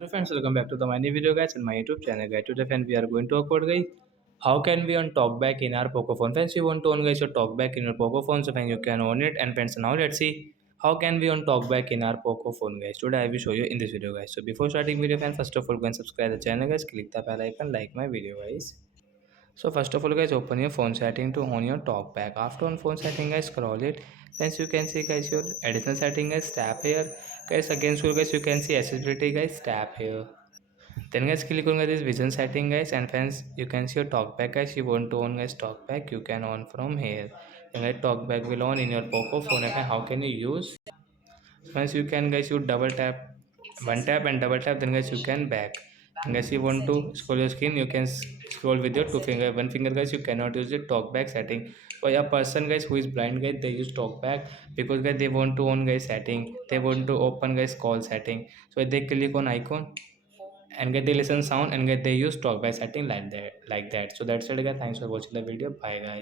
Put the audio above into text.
Hello friends, welcome back to the my new video guys on my YouTube channel guys. Today friends we are going to talk about guys how can we on talkback in our Poco phone. Friends you want to on guys your talkback in your Poco phone, so friends you can own it. And friends now let's see how can we on talkback in our Poco phone guys. Today I will show you in this video guys. So before starting video friends, first of all go and subscribe the channel guys, click the bell icon, like my video guys. So first of all guys, open your phone setting to on your talkback. After on phone setting guys, scroll it. Then you can see guys your additional setting guys, tap here. Guys again scroll guys, you can see accessibility guys, tap here. Then guys click on this vision setting guys, and friends you can see your talkback guys. You want to on guys talkback, you can on from here. Then guys talkback will on in your Poco phone. And how can you use? Once you can guys you double tap, one tap and double tap, then guys you can back. And guys you want to scroll your screen, you can scroll with your two finger. One finger guys you cannot use the talkback setting. For a person guys who is blind guys, they use talkback because guys they want to on guys setting, they want to open guys call setting. So they click on icon and get they listen sound and get they use talkback setting like that. So that's it guys, thanks for watching the video, bye guys.